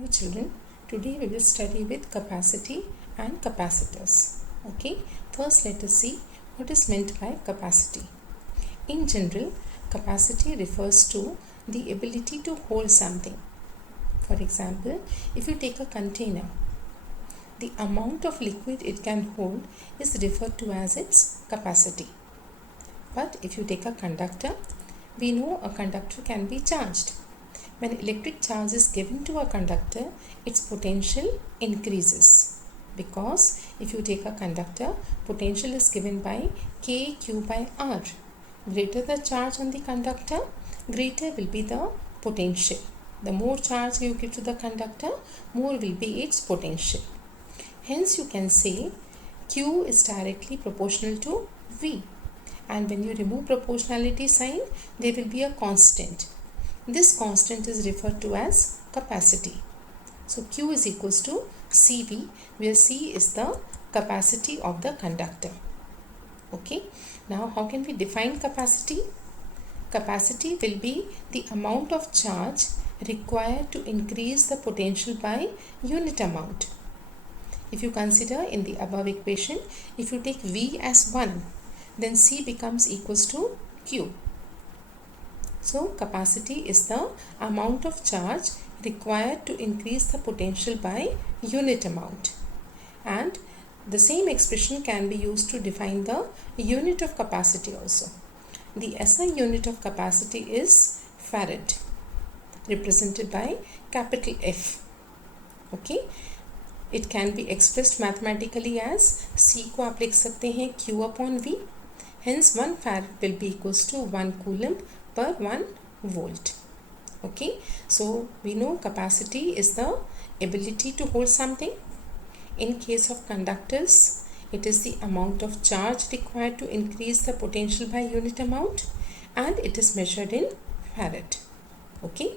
Hello children, today we will study with capacity and capacitors. Okay, first let us see what is meant by capacity. In general, capacity refers to the ability to hold something. For example, if you take a container, the amount of liquid it can hold is referred to as its capacity. But if you take a conductor, we know a conductor can be charged. When electric charge is given to a conductor, its potential increases, because if you take a conductor, potential is given by K Q by R. Greater the charge on the conductor, greater will be the potential. The more charge you give to the conductor, more will be its potential. Hence you can say Q is directly proportional to V. And when you remove proportionality sign, there will be a constant. This constant is referred to as capacity. So Q is equals to CV, where C is the capacity of the conductor. Okay. Now how can we define capacity? Capacity will be the amount of charge required to increase the potential by unit amount. If you consider in the above equation, if you take V as 1, then C becomes equals to Q. So capacity is the amount of charge required to increase the potential by unit amount. And the same expression can be used to define the unit of capacity also. The SI unit of capacity is farad, represented by capital F. Okay. It can be expressed mathematically as C को आप लिख सकते हैं Q upon V. Hence 1 farad will be equals to 1 coulomb per 1 volt. Okay, so we know capacity is the ability to hold something. In case of conductors, it is the amount of charge required to increase the potential by unit amount, and it is measured in farad. Okay,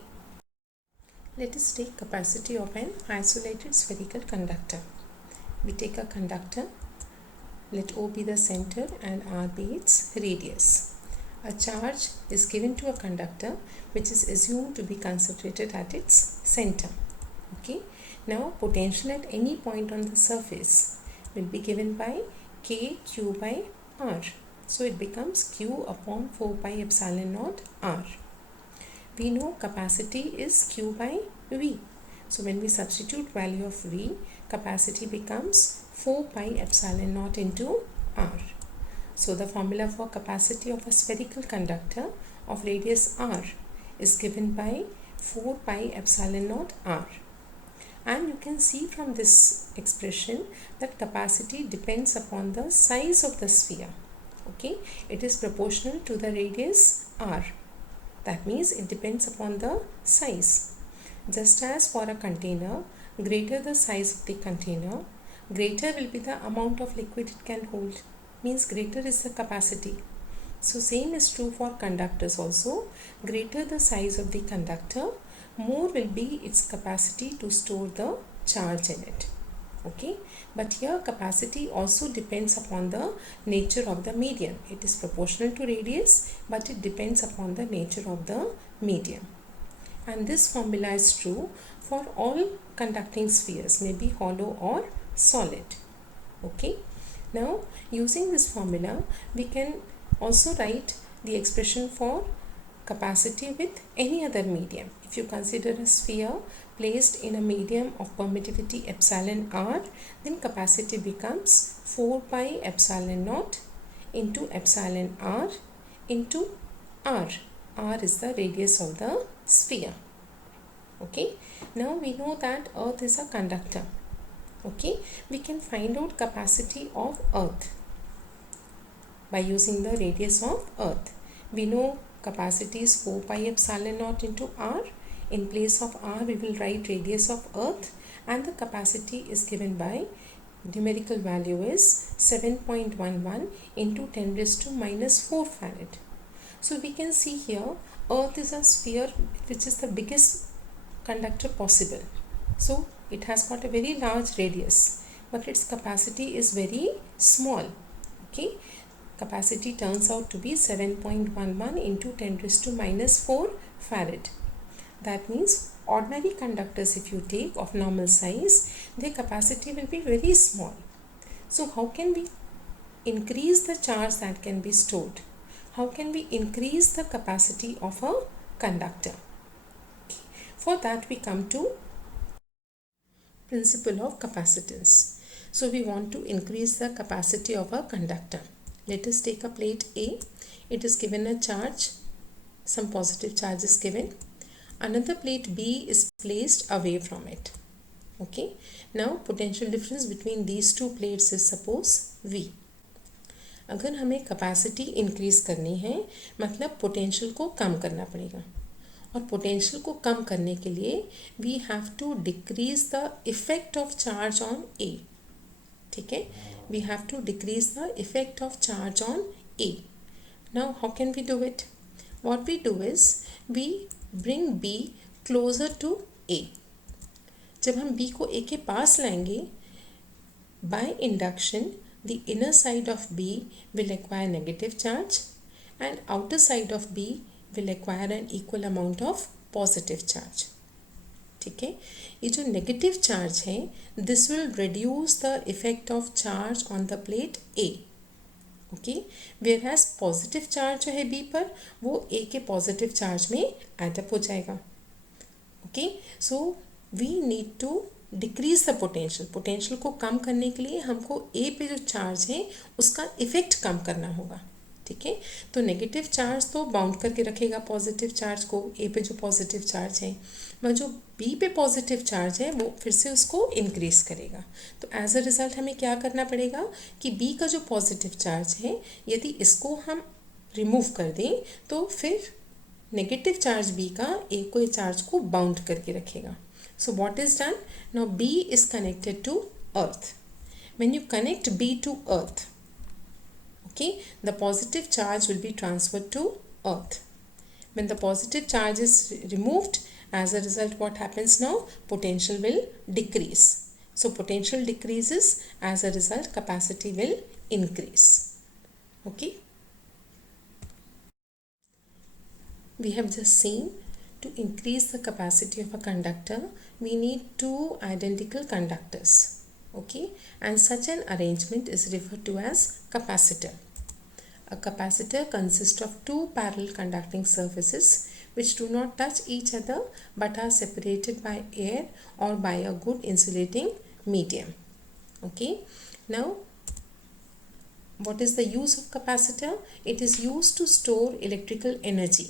let us take capacity of an isolated spherical conductor. We take a conductor, let O be the center and R be its radius. A charge is given to a conductor which is assumed to be concentrated at its center. Okay. Now potential at any point on the surface will be given by K Q by R. So it becomes Q upon 4 pi epsilon naught R. We know capacity is Q by V. So when we substitute value of V, capacity becomes 4 pi epsilon naught into R. So the formula for capacity of a spherical conductor of radius R is given by 4 pi epsilon naught R. And you can see from this expression that capacity depends upon the size of the sphere. Okay, it is proportional to the radius R. That means it depends upon the size. Just as for a container, greater the size of the container, greater will be the amount of liquid it can hold. Means greater is the capacity. So same is true for conductors also. Greater the size of the conductor, more will be its capacity to store the charge in it. Okay, but here capacity also depends upon the nature of the medium. It is proportional to radius, but it depends upon the nature of the medium. And this formula is true for all conducting spheres, may be hollow or solid. Okay. Now, using this formula, we can also write the expression for capacity with any other medium. If you consider a sphere placed in a medium of permittivity epsilon r, then capacity becomes 4 pi epsilon naught into epsilon r into r. R is the radius of the sphere. Okay. Now we know that Earth is a conductor. Okay, we can find out capacity of Earth by using the radius of Earth. We know capacity is 4 pi epsilon naught into R. In place of R, we will write radius of Earth, and the capacity is given by numerical value is 7.11 into 10 raised to minus 4 farad. So we can see here Earth is a sphere which is the biggest conductor possible. So it has got a very large radius, but its capacity is very small. Okay, capacity turns out to be 7.11 into 10 raised to minus 4 farad. That means Ordinary conductors, if you take of normal size, their capacity will be very small. So how can we increase the charge that can be stored? How can we increase the capacity of a conductor? For that we come to principle of capacitance. So we want to increase the capacity of a conductor. Let us take a plate A. It is given a charge, some positive charge is given. Another plate B is placed away from it. Okay. Now potential difference between these two plates is suppose V. अगर हमें capacity increase करनी है मतलब potential को कम करना पड़ेगा, और potential को कम करने के लिए we have to decrease the effect of charge on A. ठीक है, we have to decrease the effect of charge on A. Now how can we do it? What we do is we bring B closer to A. जब हम B को A के पास लाएंगे, by induction the inner side of B will acquire negative charge and outer side of B will acquire an equal amount of positive charge. ठीक है, ये जो negative charge है this will reduce the effect of charge on the plate A. Okay, whereas positive charge जो है B पर वो A के positive charge में add up हो जाएगा. Okay, so we need to decrease the potential. Potential को कम करने के लिए हमको ए पे जो चार्ज है उसका इफेक्ट कम करना होगा. ठीक है, तो नेगेटिव चार्ज तो बाउंड करके रखेगा पॉजिटिव चार्ज को, ए पे जो पॉजिटिव चार्ज है, मगर जो बी पे पॉजिटिव चार्ज है वो फिर से उसको इंक्रीज करेगा. तो एज अ रिजल्ट हमें क्या करना पड़ेगा कि बी का जो पॉजिटिव चार्ज है यदि इसको हम रिमूव कर दें तो फिर नेगेटिव चार्ज बी का ए को चार्ज को बाउंड करके रखेगा. So what is done? Now B is connected to earth. When you connect B to earth, okay, the positive charge will be transferred to earth. When the positive charge is removed, as a result what happens now? Potential will decrease. So potential decreases, as a result capacity will increase. Okay. We have just seen to increase the capacity of a conductor, we need two identical conductors. Okay, and such an arrangement is referred to as capacitor. A capacitor consists of two parallel conducting surfaces which do not touch each other but are separated by air or by a good insulating medium. Okay, now what is the use of capacitor? It is used to store electrical energy.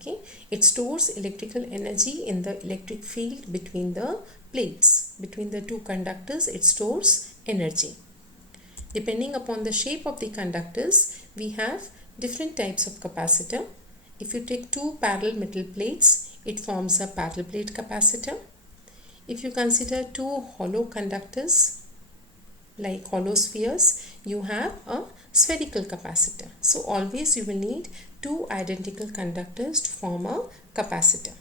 Okay, it stores electrical energy in the electric field between the plates, between the two conductors. It stores energy. Depending upon the shape of the conductors, we have different types of capacitor. If you take two parallel metal plates, it forms a parallel plate capacitor. If you consider two hollow conductors like hollow spheres, you have a spherical capacitor. So always you will need two identical conductors to form a capacitor.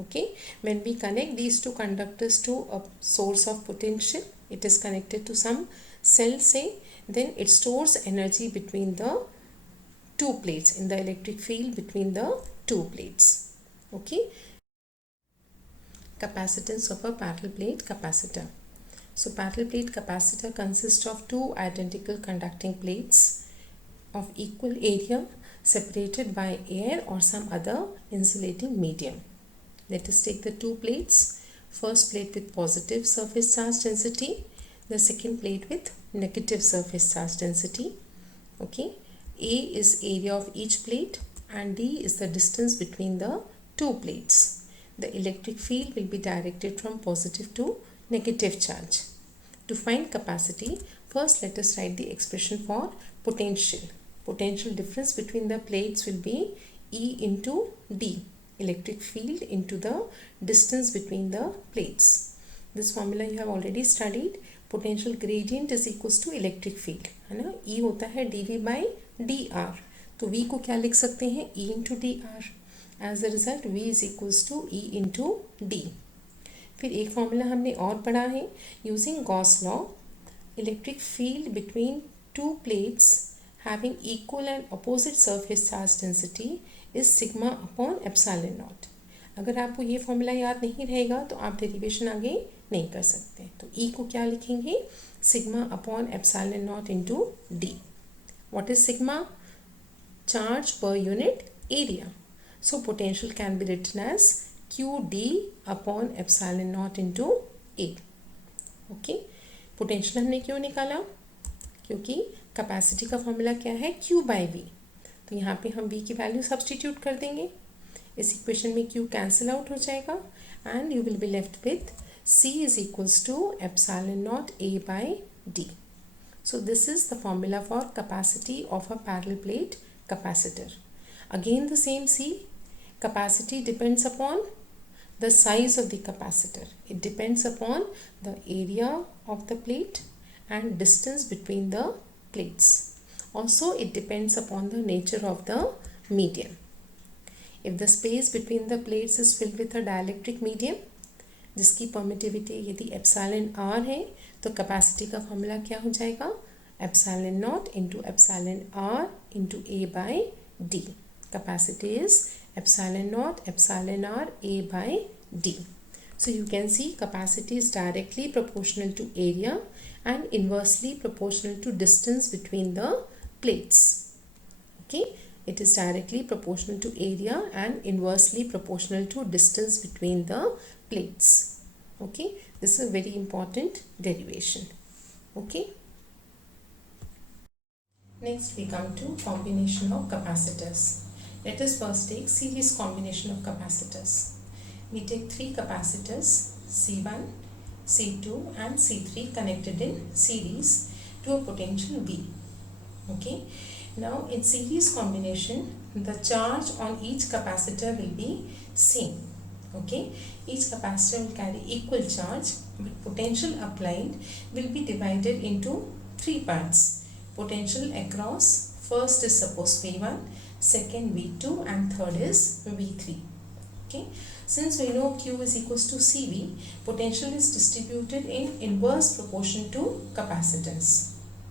Okay, when we connect these two conductors to a source of potential, it is connected to some cell say, then it stores energy between the two plates, in the electric field between the two plates. Okay, capacitance of a parallel plate capacitor. So parallel plate capacitor consists of two identical conducting plates of equal area separated by air or some other insulating medium. Let us take the two plates. First plate with positive surface charge density, the second plate with negative surface charge density. Okay, A is area of each plate and D is the distance between the two plates. The electric field will be directed from positive to negative charge. To find capacity, first let us write the expression for potential. Potential difference between the plates will be E into D, electric field into the distance between the plates. This formula you have already studied. Potential gradient is equals to electric field, है ना. E होता है dV by dr, तो V को क्या लिख सकते हैं? E into dr. As a result V is equals to E into D. फिर एक फॉर्मूला हमने और पढ़ा है. Using Gauss law, electric field between two plates having equal and opposite surface charge density is sigma upon epsilon naught. अगर आपको ये formula याद नहीं रहेगा तो आप डेरिवेशन आगे नहीं कर सकते। तो ई को क्या लिखेंगे, sigma upon epsilon nought into D. What is sigma? Charge per unit area. So potential can be written as Q D upon epsilon nought into A. Okay, potential हमने क्यों निकाला? क्योंकि कैपेसिटी का फॉर्मूला क्या है, Q बाई वी। तो यहाँ पे हम V की वैल्यू सब्सटीट्यूट कर देंगे, इस इक्वेशन में Q कैंसिल आउट हो जाएगा and you will be left with C is equals to epsilon nought A by D. So this is the formula for capacity of a parallel plate capacitor. Again the same C, capacity depends upon the size of the capacitor. It depends upon the area of the plate and distance between the plates. Also it depends upon the nature of the medium. If the space between the plates is filled with a dielectric medium जिसकी permittivity यदि epsilon R है तो capacity का formula क्या हो जाएगा, epsilon nought into epsilon R into A by D. Capacity is epsilon nought epsilon R A by D. So you can see capacity is directly proportional to area and inversely proportional to distance between the plates. Okay, it is directly proportional to area and inversely proportional to distance between the plates. Okay, this is a very important derivation. Okay, next we come to combination of capacitors. Let us first take series combination of capacitors. We take three capacitors C1, C2 and C3 connected in series to a potential V. Okay, now in series combination the charge on each capacitor will be same. Okay, each capacitor will carry equal charge but potential applied will be divided into three parts. Potential across, first is suppose V1, second V2 and third is V3. Okay, since we know Q is equals to CV, potential is distributed in inverse proportion to capacitance.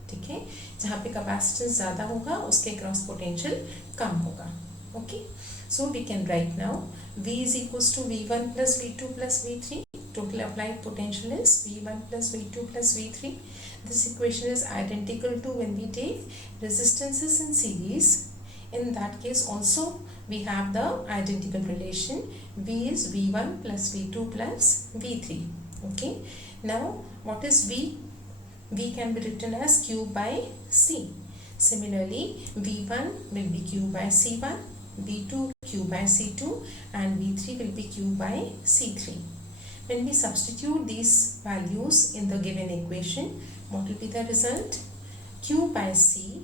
ठीक है, जहाँ पे capacitance ज़्यादा होगा उसके cross potential कम होगा. Okay, so we can write now V is equals to V1 plus V2 plus V3. Total applied potential is V1 plus V2 plus V3. This equation is identical to when we take resistances in series. In that case also we have the identical relation. V is V1 plus V2 plus V3. Okay, now what is V? V can be written as Q by C. Similarly, V1 will be Q by C1, V2 Q by C2 and V3 will be Q by C3. When we substitute these values in the given equation, what will be the result? Q by C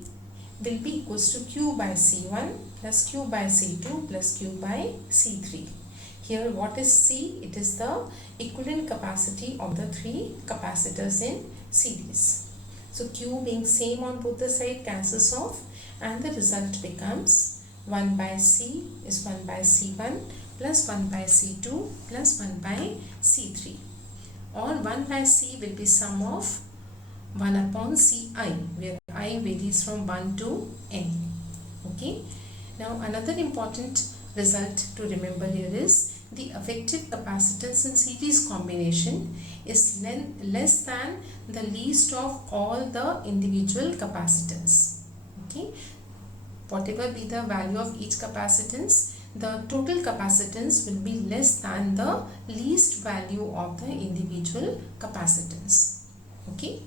will be equals to Q by C1 plus Q by C2 plus Q by C3. Here what is C? It is the equivalent capacity of the three capacitors in series. So Q being same on both the side cancels off and the result becomes 1 by C is 1 by C1 plus 1 by C2 plus 1 by C3, or 1 by C will be sum of 1 upon Ci, where I varies from 1 to n. Okay, now another important result to remember here is the effective capacitance in series combination is less than the least of all the individual capacitance. Okay, whatever be the value of each capacitance, the total capacitance will be less than the least value of the individual capacitance. Okay,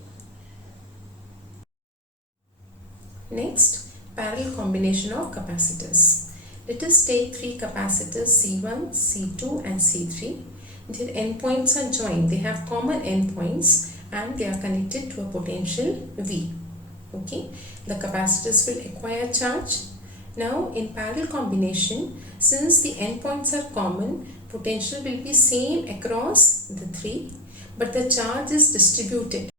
next, parallel combination of capacitors. Let us take three capacitors C1, C2 and C3. Their endpoints are joined. They have common endpoints and they are connected to a potential V. Okay, the capacitors will acquire charge. Now in parallel combination, since the endpoints are common, potential will be same across the three, but the charge is distributed.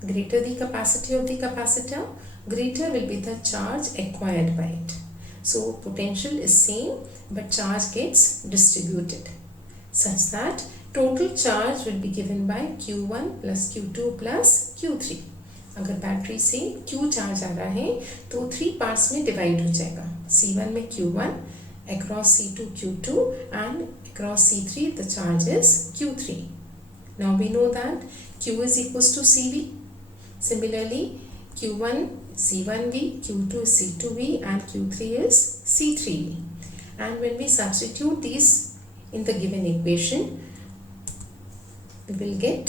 Greater the capacity of the capacitor, greater will be the charge acquired by it. So potential is same but charge gets distributed such that total charge will be given by Q1 plus Q2 plus Q3. अगर battery से Q charge आ रहा है तो 3 parts में divide हो जाएगा. C1 में Q1, across C2 Q2 and across C3 the charge is Q3. Now we know that Q is equals to CV. Similarly, Q1 C1V, Q2 is C2V, and Q3 is C3V. And when we substitute these in the given equation, we will get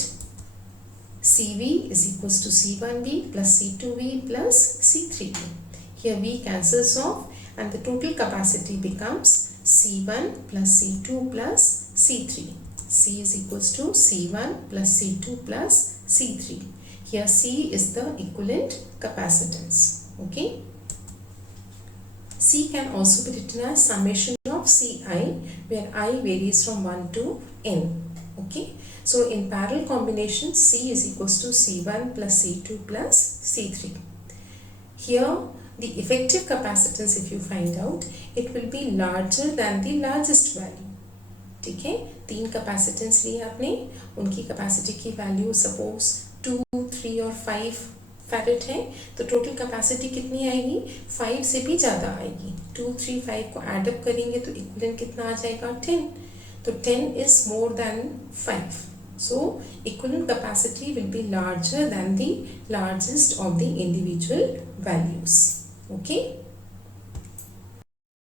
CV is equals to C1V plus C2V plus C3V. Here V cancels off and the total capacity becomes C1 plus C2 plus C3. C is equals to C1 plus C2 plus C3. Here C is the equivalent capacitance. Okay. C can also be written as summation of Ci, where I varies from 1 to n. Okay. So in parallel combination, C is equals to C1 plus C2 plus C3. Here the effective capacitance, if you find out, it will be larger than the largest value. ठीक है, 3 capacitance लिए आपने, उनकी capacity की value suppose 2, 3 और 5 farad है, तो total capacity कितनी आएगी? 5 से भी ज़्यादा आएगी. 2, 3, 5 को एडअप करेंगे तो इक्विवेलेंट कितना आ जाएगा? 10. तो 10 is more than 5. So equivalent capacity will be larger than the largest of the individual values. Okay.